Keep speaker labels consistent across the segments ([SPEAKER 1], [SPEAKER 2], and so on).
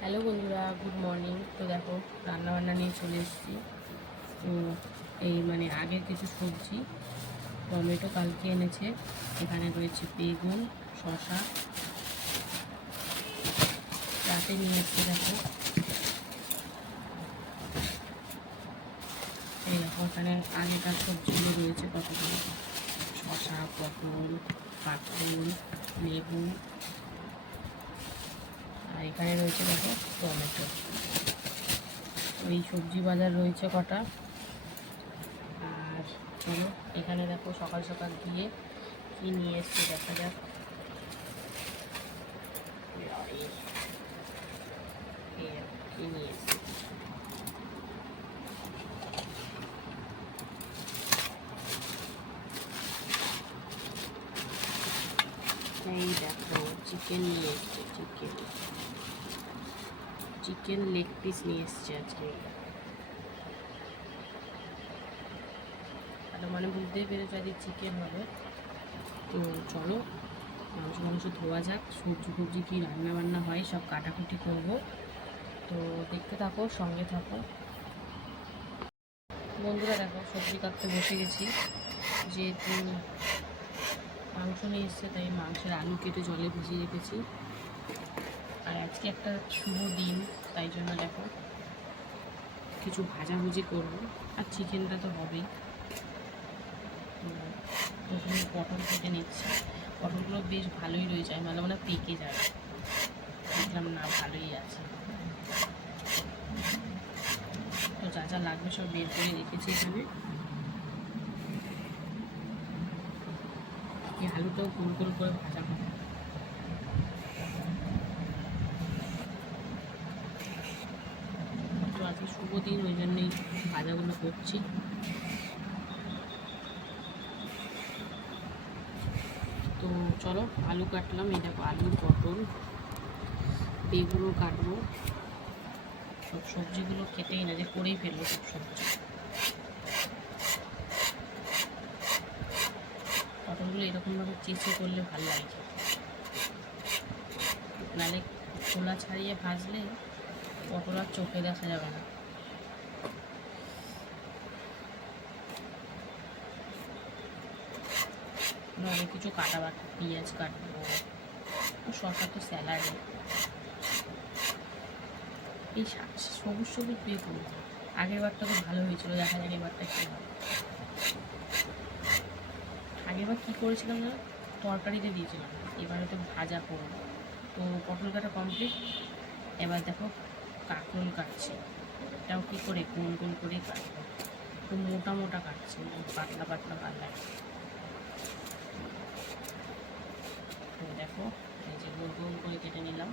[SPEAKER 1] Hello বন্ধুরা, good morning. তো দেখো রান্না বান্না নিয়ে চলে এসেছি। তো এই মানে আগের কিছু সবজি, টমেটো কালকে এনেছে। এখানে রয়েছে বেগুন শশা রাতে নিয়ে এসছে দেখো। এই দেখো, এখানে আগেকার সবজিগুলো রয়েছে, কতগুলো? শশা পটল কাঁকরোল লেবু আর এখানে রয়েছে দেখো টমেটো। ওই সবজি বাজার রয়েছে কটা। আর চলো, এখানে দেখো সকাল সকাল গিয়ে কি নিয়ে এসছে দেখা যাক। এই- এই নিয়ে এই দেখো চিকেন নিয়ে এসছে চিকেন চিকেন লেগ পিস নিয়ে এসছে আজকে। মানে বুঝতেই পেরেছ, আজকে চিকেন হবে। তো চলো, মাংস মাংস ধোয়া যাক, সবজি ফবজি কী রান্না বান্না হয়, সব কাটাকুটি করব। তো দেখতে থাকো, সঙ্গে থাকো। বন্ধুরা দেখো, সবজি কাটতে বসে গেছি। যেহেতু মাংস নিয়ে এসছে, তাই মাংসের আলু কেটে জলে ভিজিয়ে রেখেছি। আজকে একটা শুভ দিন, তাই জন্য দেখো কিছু ভাজাভুজি করব। আর চিকেনটা তো হবেই। তো প্রথমে পটল কেটে নিচ্ছি। পটলগুলো বেশ ভালোই রয়ে যায় ভালো মানে পেকে যাবে দেখলাম না, ভালোই আছে। তো যা যা লাগবে সব বের করে রেখেছি এখানে। আলুটাও গোল গোল করে ভাজা হবে তো দিন, ওই জন্যই ভাজাগুলো করছি। তো চলো, আলু কাটলাম, এই দেখো আলু, পটল বেগুনও কাটবো। সব সবজিগুলো খেতেই না, যে করেই ফেলব সব সবজি। পটলগুলো এরকমভাবে চিচে করলে ভালো লাগে। নাহলে খোলা ছাড়িয়ে ভাজলে পটল আর চোখে দেখা যাবে না। অনেক কিছু কাটা বাটা পেঁয়াজ কাটবো শসা তো স্যালাডে এই সবুজ সবুজ বেগুন আগের বারটা তো ভালো হয়েছিল, দেখা যাক এবারটা কী হয়। আগেরবার কী করেছিলাম না তরকারিতে দিয়েছিলাম। এবারে তো ভাজা করব। তো পটল কাটা কমপ্লিট এবার দেখো কাঁকরোল কাটছি। এটাও কী করে গোল গোল করে কাটবো? একটু মোটা মোটা কাটছে পাতলা পাতলা ভালো লাগে তো দেখো এই যে গোল গোল করে কেটে নিলাম।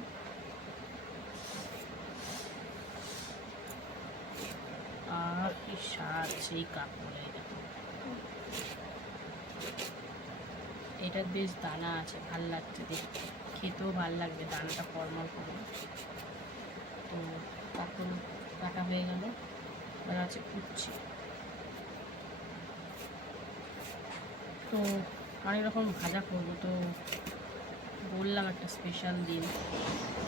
[SPEAKER 1] আর কি স্বাদ, সেই এই দেখো এটার বেশ দানা আছে, ভালো লাগছে দেখতে। খেতেও ভালো লাগবে, দানাটা ফরমাল করবে তো কাকুন কাটা হয়ে গেল। এবার আছে কুচ্ছি তো অনেক রকম ভাজা করব, তো বললাম একটা স্পেশাল দিন।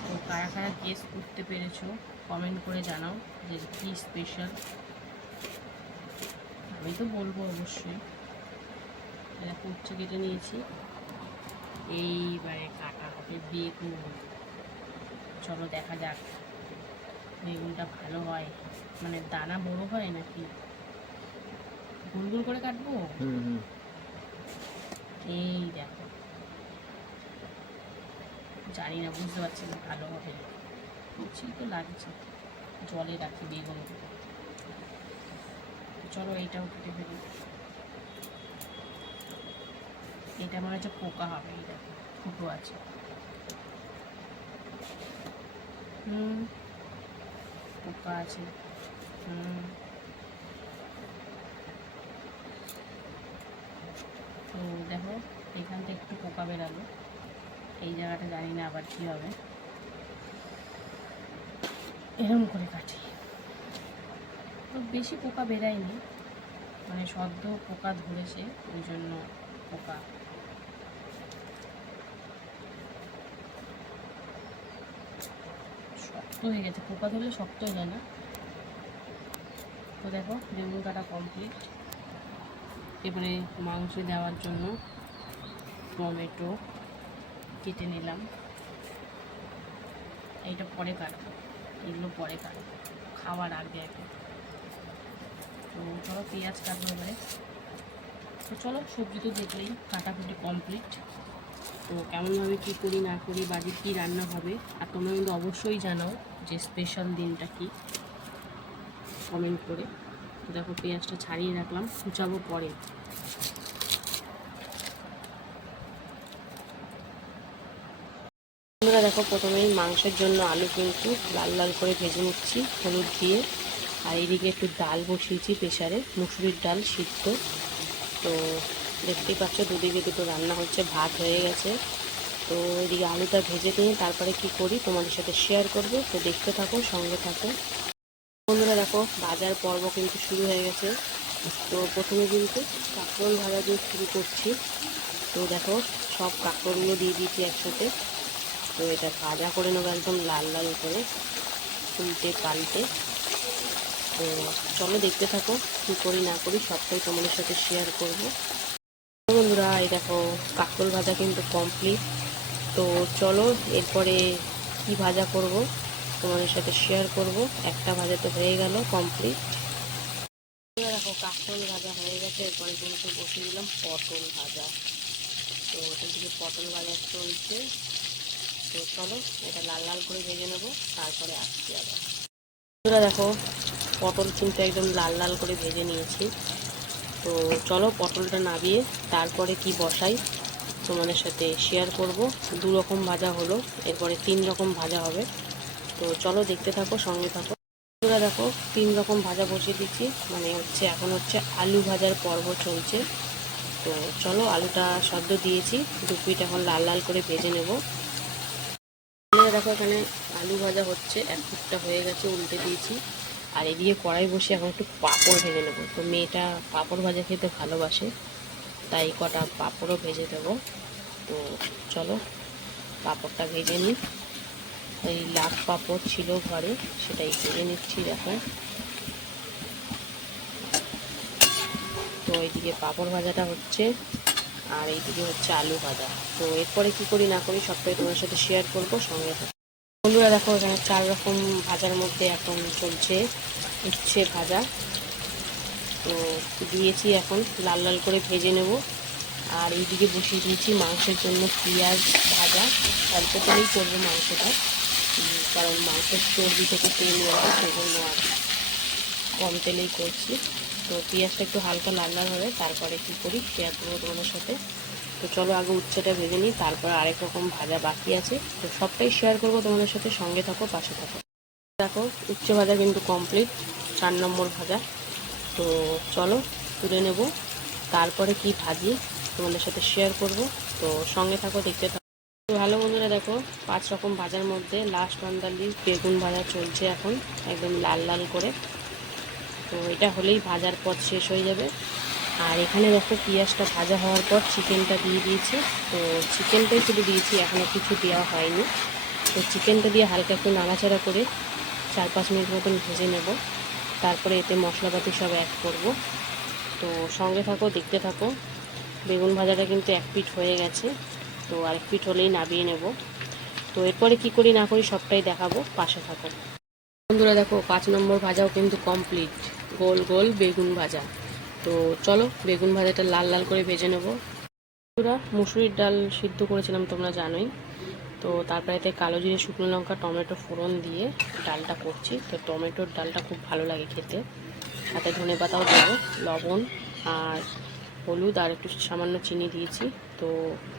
[SPEAKER 1] তো কারা কারা গেস করতে পেরেছ কমেন্ট করে জানাও যে কী স্পেশাল আমি তো বলব অবশ্যই। এটা কুচ্ছি কেটে নিয়েছি। এইবারে কাটা হবে বেগুন। চলো দেখা যাক। বেগুনটা ভালো হয়। মানে দানা বড় হয় নাকি? গোল গোল করে কাটবো? এই দেখো। জানি না, বুঝতে পারছি না ভালো হবে কুচি তো লাগছে। জলে রাখি বেগুনগুলো চলো এইটাও কেটে ফেলি। এটা মনে হচ্ছে পোকা হবে দেখো, ফুটো আছে। হুম, পোকা আছে। হুম। তো দেখো, এখান থেকে একটু পোকা বেরালো। এই জায়গাটা জানি না আবার কী হবে। এরম করে কাটি। তো বেশি পোকা বেরায়নি। মানে সদ্য পোকা ধরেছে ওই জন্য পোকা। শক্ত হয়ে গেছে পোকা ধরলে শক্ত হয়ে যায় না। তো দেখো বেগুন কাটা কমপ্লিট এবারে মাংস দেওয়ার জন্য টমেটো। কেটে নিলাম। এইটা পরে কাটবো। এগুলো পরে কাটবো। খাওয়ার আগে আগে। তো চলো পেঁয়াজ কাটবো এবারে। তো চলো সবজি তো দেখলেই কাটাকুটি কমপ্লিট তো কেমনভাবে কী করি না করি, বাড়ির কী রান্না হবে, আর তোমরা কিন্তু অবশ্যই জানাও যে স্পেশাল দিনটা কি। কমেন্ট করে। দেখো পেঁয়াজটা ছাড়িয়ে রাখলাম। কুচাবো পরে। বন্ধুরা দেখো প্রথমেই মাংসের জন্য আলু কিন্তু লাল লাল করে ভেজে নিচ্ছি, হলুদ দিয়ে। আর এইদিকে একটু ডাল বসিয়েছি প্রেশারে মুসুরির ডাল সিদ্ধ। তো দেখতেই পাচ্ছ দুদিকে দুটো রান্না হচ্ছে, ভাত হয়ে গেছে। তো এদিকে আলুটা ভেজে নিয়ে তারপরে কি করি তোমাদের সাথে শেয়ার করব। তো দেখতে থাকো, সঙ্গে থাকো। বন্ধুরা দেখো, বাজার পর্ব কিন্তু শুরু হয়ে গেছে। তো প্রথমে কিন্তু কাঁকরোল ভাজা দিয়ে শুরু করছি। তো দেখো, সব কাঁকরোলগুলো দিয়ে দিয়েছি একসাথে। তো এটা ভাজা করে নেব একদম লাল লাল করে, উল্টে পাল্টে। তো চলো দেখতে থাকো কী করি না করি, সবটাই তোমাদের সাথে শেয়ার করব। বন্ধুরা, এই দেখো কাকরোল ভাজা কিন্তু কমপ্লিট তো চলো এরপরে কি ভাজা করব তোমাদের সাথে শেয়ার করব। একটা ভাজা তো হয়ে গেল কমপ্লিট দেখো কাকরোল ভাজা হয়ে গেছে। এরপরে কিন্তু বসে দিলাম পটল ভাজা। তো ওটার দিকে পটল ভাজা চলছে। তো চলো, এটা লাল লাল করে ভেজে নেব, তারপরে আসছি আবার। বন্ধুরা দেখো, পটল কিন্তু একদম লাল লাল করে ভেজে নিয়েছি। তো চলো পটলটা নাবিয়ে তারপরে কি বসাই, তোমাদের সাথে শেয়ার করব। দু রকম ভাজা হলো, এরপরে তিন রকম ভাজা হবে। তো চলো দেখতে থাকো, সঙ্গে থাকো। বন্ধুরা দেখো, তিন রকম ভাজা বসিয়ে দিচ্ছি মানে হচ্ছে এখন হচ্ছে আলু ভাজার পর্ব চলছে। তো চলো আলুটা সদ্য দিয়েছি দু এখন লাল লাল করে ভেজে নেব। দেখো এখানে আলু ভাজা হচ্ছে, এক ফুটটা হয়ে গেছে, উল্টে দিয়েছি। আর এদিকে কড়াই বসে এখন একটু পাঁপড় ভেজে নেব। তো মেয়েটা পাঁপড় ভাজা খেতে ভালোবাসে, তাই কটা পাঁপড়ও ভেজে দেবো। তো চলো, পাঁপড়টা ভেজে নিই। এই লাভ পাঁপড় ছিল ঘরে, সেটাই ভেজে নিচ্ছি দেখো। তো এইদিকে পাঁপড় ভাজাটা হচ্ছে। আর এইদিকে হচ্ছে আলু ভাজা তো এরপরে কি করি না করি সবটাই তোমার সাথে শেয়ার করব, সঙ্গে বন্ধুরা দেখো এখানে চার রকম ভাজার মধ্যে এখন চলছে উচ্ছে ভাজা। তো দিয়েছি এখন, লাল লাল করে ভেজে নেব। আর এইদিকে বসিয়ে দিয়েছি মাংসের জন্য পেঁয়াজ ভাজা। অল্প করেই করব মাংসটা কারণ মাংসের চর্বি থেকে তেল বেরোবে সেজন্য আর কম তেলেই করছি। তো পেঁয়াজটা একটু হালকা লাল লাল হবে, তারপরে কী করি শেয়ার তোমাদের সাথে। তো চলো আগে উচ্ছেটা ভেজে নিই, তারপর আরেক রকম ভাজা বাকি আছে। তো সবটাই শেয়ার করব তোমাদের সাথে, সঙ্গে থাকো, পাশে থাকো। দেখো, উচ্ছে ভাজা কিন্তু কমপ্লিট চার নম্বর ভাজা। তো চলো, তুলে নেব। তারপরে কি ভাজি, তোমাদের সাথে শেয়ার করব। তো সঙ্গে থাকো, দেখতে থাকো। ভালো বন্ধুরা, দেখো, পাঁচ রকম ভাজার মধ্যে লাস্ট অন্দালি বেগুন ভাজা চলছে এখন, একদম লাল লাল করে। তো এটা হলেই ভাজার পর শেষ হয়ে যাবে। আর এখানে দেখো পেঁয়াজটা ভাজা হওয়ার পর চিকেনটা দিয়ে দিয়েছি। তো চিকেনটাই শুধু দিয়েছি এখনও কিছু দেওয়া হয়নি। তো চিকেনটা দিয়ে হালকা একটু নাড়াচাড়া করে চার পাঁচ মিনিট মতন ভেজে নেব। তারপরে এতে মশলাপাতি সব অ্যাড করব। তো সঙ্গে থাকো, দেখতে থাকো। বেগুন ভাজাটা কিন্তু এক পিঠ হয়ে গেছে। তো আরেক পিঠ হলেই নাবিয়ে নেব। তো এরপরে কি করি না করি সবটাই দেখাবো, পাশে থাকো। বন্ধুরা দেখো, পাঁচ নম্বর ভাজাও কিন্তু কমপ্লিট গোল গোল বেগুন ভাজা। তো চলো, বেগুন ভাজাটা লাল লাল করে ভেজে নেব। বন্ধুরা, মুসুরির ডাল সিদ্ধ করেছিলাম তোমরা জানোই। তো তারপরে এতে কালো জিরে, শুকনো লঙ্কা, টমেটো ফোড়ন দিয়ে ডালটা করছি। তো টমেটোর ডালটা খুব ভালো লাগে খেতে। সাথে ধনে পাতাও দেবো, লবণ আর হলুদ আর একটু সামান্য চিনি দিয়েছি। তো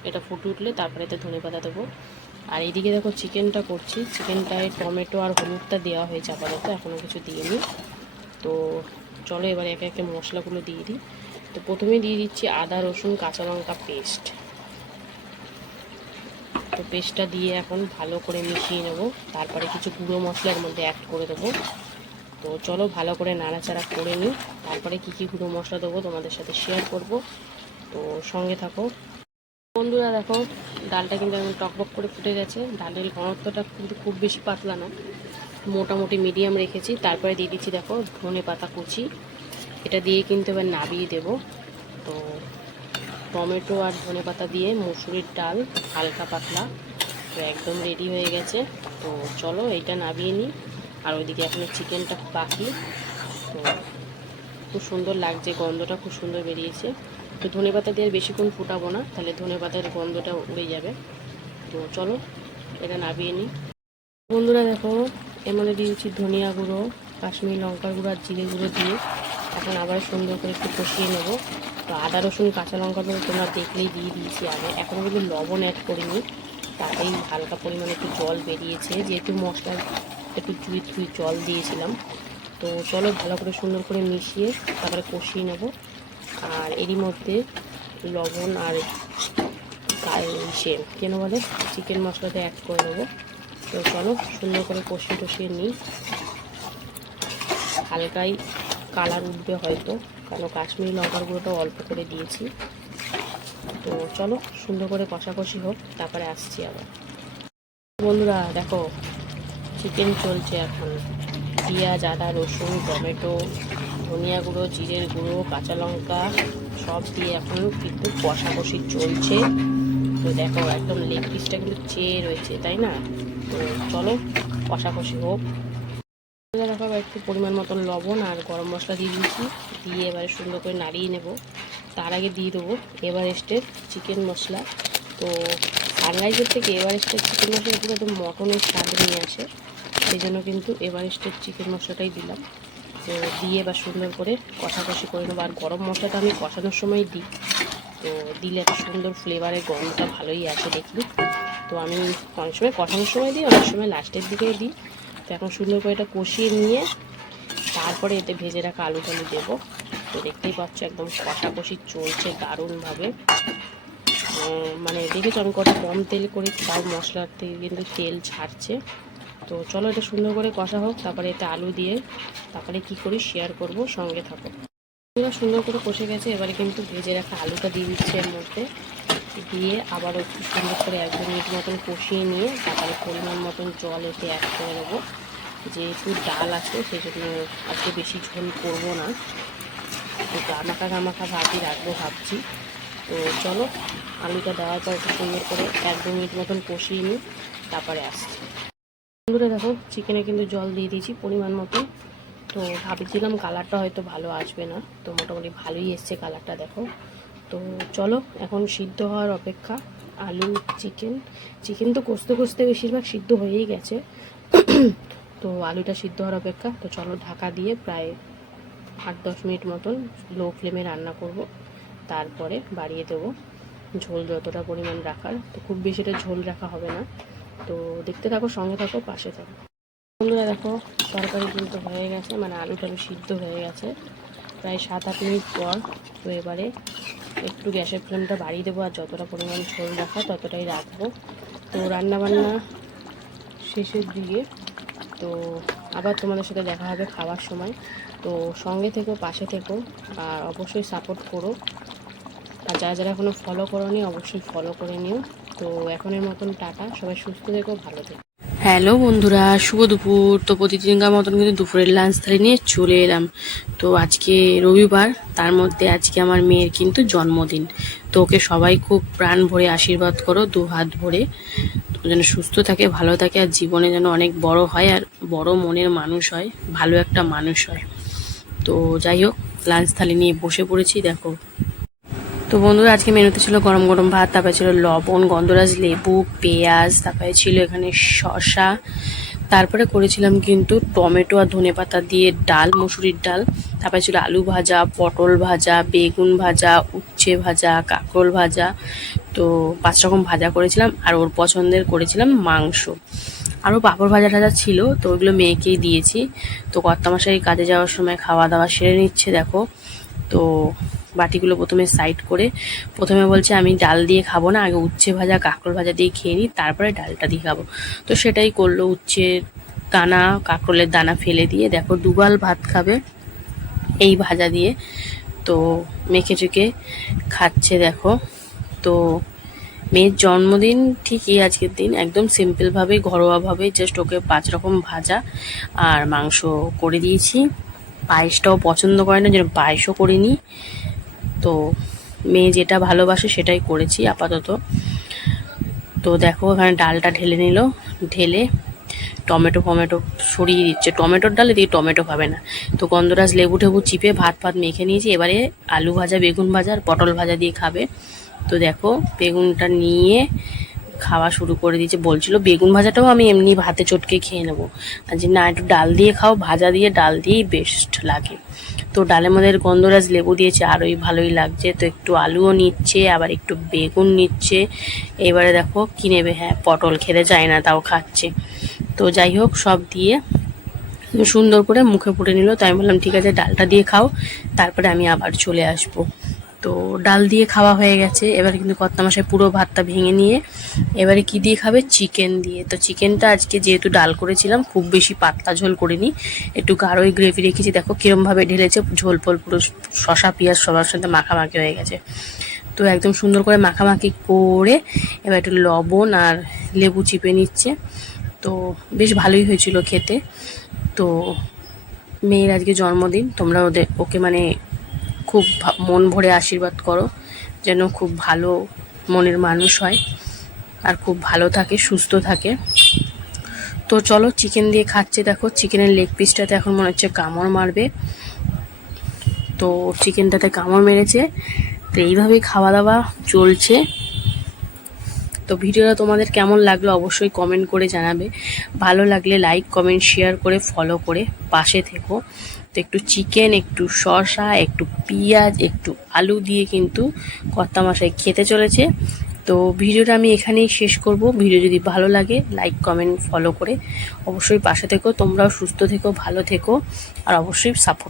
[SPEAKER 1] এটা ফুটে উঠলে তারপরে এতে ধনে পাতা দেবো। আর এইদিকে দেখো, চিকেনটা করছি। চিকেনটায় টমেটো আর হলুদটা দেওয়া হয়েছে আপাতত এখনও কিছু দিয়ে দিইনি। তো চলো এবারে একে একে মশলাগুলো দিয়ে দিই। তো প্রথমে দিয়ে দিচ্ছি আদা, রসুন, কাঁচা লঙ্কা পেস্ট। তো পেস্টটা দিয়ে এখন ভালো করে মিশিয়ে নেব। তারপরে কিছু গুঁড়ো মশলার মধ্যে অ্যাড করে দেবো। তো চলো ভালো করে নাড়াচাড়া করে নিই। তারপরে কী কী গুঁড়ো মশলা দেবো তোমাদের সাথে শেয়ার করব। তো সঙ্গে থাকো। বন্ধুরা দেখো, ডালটা কিন্তু একদম টকবক করে ফুটে গেছে। ডালের ঘনত্বটা কিন্তু খুব বেশি পাতলা না। মোটামুটি মিডিয়াম রেখেছি। তারপরে দিয়ে দিচ্ছি, দেখো, ধনে পাতা কুচি। এটা দিয়ে কিন্তু এবার নাবিয়ে দেব। তো টমেটো আর ধনে পাতা দিয়ে মুসুরির ডাল, হালকা পাতলা তো একদম রেডি হয়ে গেছে। তো চলো, এইটা নাবিয়ে নিই। আর ওইদিকে এখন চিকেনটা বাকি। তো খুব সুন্দর লাগছে, গন্ধটা খুব সুন্দর বেরিয়েছে। তো ধনে পাতা দিয়ে আর বেশিক্ষণ ফুটাবো না, তাহলে ধনে পাতার গন্ধটা উড়ে যাবে। তো চলো, এটা নাবিয়ে নিই। বন্ধুরা, দেখো এর দিয়েছি ধনিয়া গুঁড়ো, কাশ্মীর লঙ্কার গুঁড়ো আর জিরে গুঁড়ো দিয়ে এখন আবার সুন্দর করে একটু কষিয়ে নেব। তো আদা, রসুন, কাঁচা লঙ্কা গুঁড়ো তোমরা দেখলেই দিয়ে দিয়েছি আগে। এখন কিন্তু লবণ অ্যাড করিনি, তাতেই হালকা পরিমাণে একটু জল বেরিয়েছে। যেহেতু মশলা একটু চুই চুই জল দিয়েছিলাম। তো চলো ভালো করে সুন্দর করে মিশিয়ে তারপরে কষিয়ে নেব। আর এরই মধ্যে লবণ আর সে কেন বলে? চিকেন মশলাটা অ্যাড করে দেবো তো চলো, সুন্দর করে কষিয়ে টষিয়ে নিই। হালকাই কালার উঠবে হয়তো কারণ কাশ্মীরি লঙ্কার গুঁড়োটা অল্প করে দিয়েছি। তো চলো, সুন্দর করে কষাকষি হোক, তারপরে আসছি আবার। বন্ধুরা, দেখো চিকেন চলছে এখন। পেঁয়াজ, আদা, রসুন, টমেটো, ধনিয়া গুঁড়ো, জিরের গুঁড়ো, কাঁচা লঙ্কা, সব দিয়ে এখন কিন্তু কষাকষি চলছে। তো দেখো, একদম লেগ পিসটা কিন্তু চেয়ে রয়েছে, তাই না? তো চলো, কষাকষি হোক। দেখো একটু পরিমাণ মতন লবণ আর গরম মশলা দিয়ে দিয়েছি। দিয়ে এবারে সুন্দর করে নাড়িয়ে নেব। তার আগে দিয়ে দেবো এভারেস্টের চিকেন মশলা। তো সানরাইজের থেকে এভারেস্টের চিকেন মশলা পুরো একদম মটনের স্বাদ নিয়ে আসে। সেই জন্য কিন্তু এভারেস্টের চিকেন মশলাটাই দিলাম। তো দিয়ে এবার সুন্দর করে কষাকষি করে নেব। আর গরম মশলাটা আমি কষানোর সময় দিই। তো দিলে একটা সুন্দর ফ্লেভারের গন্ধটা ভালোই আছে দেখি তো আমি অনেক সময় কষানোর সময় দিই, অনেক সময় লাস্টের দিকে দিই। তো এখন সুন্দর করে এটা কষিয়ে নিয়ে তারপরে এতে ভেজে রাখা আলু টালু দেবো। তো দেখতেই পাচ্ছ একদম কষাকষি চলছে দারুণভাবে। মানে দেখেছ আমি কটা কম তেল করে, তাও মশলার থেকে কিন্তু তেল ছাড়ছে। তো চলো এটা সুন্দর করে কষা হোক, তারপরে এতে আলু দিয়ে তারপরে কি করি শেয়ার করব, সঙ্গে থাকো। সুন্দর করে কষে গেছে, এবারে কিন্তু ভেজে রাখা আলুটা দিয়ে দিচ্ছে এর মধ্যে। দিয়ে আবারও একটু সুন্দর করে এক দু মিনিট মতন কষিয়ে নিয়ে তারপরে পরিমাণ মতন জল এতে অ্যাড করে দেবো যেহেতু ডাল আছে সেই জন্য আজকে বেশি ঝোল করব না। তো গামাখা গামাখা ভাবই রাখব ভাবছি। তো চলো, আলুটা দেওয়ার পর একটু সুন্দর করে এক দু মিনিট মতন কষিয়ে নিই, তারপরে আসছি। দেখো চিকেনে কিন্তু জল দিয়ে দিয়েছি পরিমাণ মতো তো ভাবছিলাম কালারটা হয়তো ভালো আসবে না। তো মোটামুটি ভালোই এসছে কালারটা দেখো। তো চলো, এখন সিদ্ধ হওয়ার অপেক্ষা। আলু চিকেন চিকেন তো কষতে কষতে বেশিরভাগ সিদ্ধ হয়েই গেছে। তো আলুটা সিদ্ধ হওয়ার অপেক্ষা। তো চলো, ঢাকা দিয়ে প্রায় আট দশ মিনিট মতন লো ফ্লেমে রান্না করব। তারপরে বাড়িয়ে দেবো ঝোল যতটা পরিমাণ রাখার। তো খুব বেশিটা ঝোল রাখা হবে না। তো দেখতে থাকো, সঙ্গে থাকো, পাশে থাকো। বন্ধুরা দেখো, তরকারি কিন্তু হয়ে গেছে মানে আলু টালু সিদ্ধ হয়ে গেছে। প্রায় সাত আট মিনিট পর তো এবারে একটু গ্যাসের ফ্লেমটা বাড়িয়ে দেবো, আর যতটা পরিমাণ ঝোল রাখা ততটাই রাখব। তো রান্নাবান্না শেষের দিকে, তো আবার তোমাদের সাথে দেখা হবে খাওয়ার সময়। তো সঙ্গে থেকো, পাশে থেকো, আর অবশ্যই সাপোর্ট করো। আর যারা যারা এখনও ফলো করো অবশ্যই ফলো করে নিও। তো এখনের মতন টাটা, সবাই সুস্থ থেকো, ভালো থেকো। হ্যালো বন্ধুরা, শুভ দুপুর। তো প্রতিদিনকার মতন কিন্তু দুপুরের লাঞ্চ থালি নিয়ে চলে এলাম। তো আজকে রবিবার, তার মধ্যে আজকে আমার মেয়ের কিন্তু জন্মদিন। তো ওকে সবাই খুব প্রাণ ভরে আশীর্বাদ করো, দু হাত ভরে। যেন সুস্থ থাকে, ভালো থাকে, আর জীবনে যেন অনেক বড় হয়, আর বড় মনের মানুষ হয়, ভালো একটা মানুষ হয়। তো যাই হোক লাঞ্চ থালি নিয়ে বসে পড়েছি, দেখো। তো বন্ধুরা, আজকে মেনুতে ছিল গরম গরম ভাত, তারপরে ছিল লবণ, গন্ধরাজ, লেবু, পেঁয়াজ, তারপরে ছিল এখানে শসা। তারপরে করেছিলাম কিন্তু টমেটো আর ধনে পাতা দিয়ে ডাল, মুসুরির ডাল। তারপরে ছিল আলু ভাজা, পটল ভাজা, বেগুন ভাজা, উচ্ছে ভাজা, কাঁকরোল ভাজা। তো পাঁচ রকম ভাজা করেছিলাম আর ওর পছন্দের করেছিলাম মাংস। আরও পাঁপড় ভাজা টাজা ছিল, তো ওইগুলো মেয়েকেই দিয়েছি। তো কর্তামশাই কাজে যাওয়ার সময় খাওয়া দাওয়া সেরে নিচ্ছে, দেখো। তো বাটিগুলো প্রথমে সাইড করে প্রথমে বলছে, আমি ডাল দিয়ে খাব না, আগে উচ্ছে ভাজা, কাঁকরোল ভাজা দিয়ে খেয়ে নিই তারপরে ডালটা দিয়ে খাব। তো সেটাই করল উচ্ছে দানা, কাঁকরোলের দানা ফেলে দিয়ে দেখো দুবাল ভাত খাবে এই ভাজা দিয়ে। তো মেখে চুকে খাচ্ছে দেখো। তো মেয়ের জন্মদিন ঠিকই আজকের দিন, একদম সিম্পলভাবে ঘরোয়াভাবে জাস্ট ওকে পাঁচ রকম ভাজা আর মাংস করে দিয়েছি। পায়েসটাও পছন্দ করে না, যেন পায়েসও করিনি তো মেয়ে যেটা ভালোবাসে সেটাই করেছি আপাতত। তো দেখো এখানে ডালটা ঢেলে নিল, ঢেলে টমেটো ফমেটো সরিয়ে দিচ্ছে। টমেটোর ডালে দিয়ে টমেটো খাবে না। তো গন্ধরাজ লেবু টেবু চিপে ভাত ফাত মেখে নিয়েছি। এবারে আলু ভাজা, বেগুন ভাজা আর পটল ভাজা দিয়ে খাবে। তো দেখো বেগুনটা নিয়ে খাওয়া শুরু করে দিয়েছে। বলছিল, বেগুন ভাজাটাও আমি এমনি ভাতে চটকে খেয়ে নেব। আর যে, না, একটু ডাল দিয়ে খাও, ভাজা দিয়ে ডাল দিয়েই বেস্ট লাগে। তো ডালের মধ্যে গন্ধরাজ লেবু দিয়েছে আরোই ভালোই লাগছে। তো একটু আলুও নিচ্ছে, আবার একটু বেগুন নিচ্ছে। এবারে দেখো কি নেবে হ্যাঁ পটল খেতে চায় না, তাও খাচ্ছে। তো যাই হোক, সব দিয়ে সুন্দর করে মুখে পুড়ে নিল। তাই বললাম, ঠিক আছে, ডালটা দিয়ে খাও, তারপরে আমি আবার চলে আসব। তো ডাল দিয়ে খাওয়া হয়ে গেছে। এবার কিন্তু কত্তা মাসে পুরো ভাতটা ভেঙে নিয়ে এবারে কি দিয়ে খাবে? চিকেন দিয়ে। তো চিকেনটা আজকে যেহেতু ডাল করেছিলাম, খুব বেশি পাতলা ঝোল করিনি। একটু গাঢ়ই গ্রেভি রেখেছি। দেখো কিরমভাবে ঢেলেছে। ঝোল ফোল পুরো শশা পেঁয়াজ সবার সাথে মাখামাখি হয়ে গেছে। তো একদম সুন্দর করে মাখামাখি করে এবার একটু লবণ আর লেবু চিপে নিচ্ছে। তো বেশ ভালোই হয়েছিল খেতে। তো মেয়ের আজকে জন্মদিন। তোমরা ওদের, ওকে মানে খুব মন ভরে আশীর্বাদ করো, যেন খুব ভালো মনের মানুষ হয় আর খুব ভালো থাকে, সুস্থ থাকে। তো চলো চিকেন দিয়ে খাচ্ছে দেখো চিকেনের লেগ পিসটাতে এখন মনে হচ্ছে কামড় মারবে। তো চিকেনটাতে কামড় মেরেছে, তো এইভাবেই খাওয়া দাওয়া চলছে। তো ভিডিওটা তোমাদের কেমন লাগল অবশ্যই কমেন্ট করে জানাবে। ভালো লাগলে লাইক কমেন্ট শেয়ার করে ফলো করে পাশে থেকো। একটু চিকেন একটু শসা, একটু পেঁয়াজ, একটু আলু দিয়ে কিন্তু কর্তা মশাই খেতে চলেছে। তো ভিডিওটা আমি এখানেই শেষ করব। ভিডিও যদি ভালো লাগে লাইক কমেন্ট ফলো করে অবশ্যই পাশে থেকো। তোমরাও সুস্থ থেকো, ভালো থেকো, আর অবশ্যই সাপোর্ট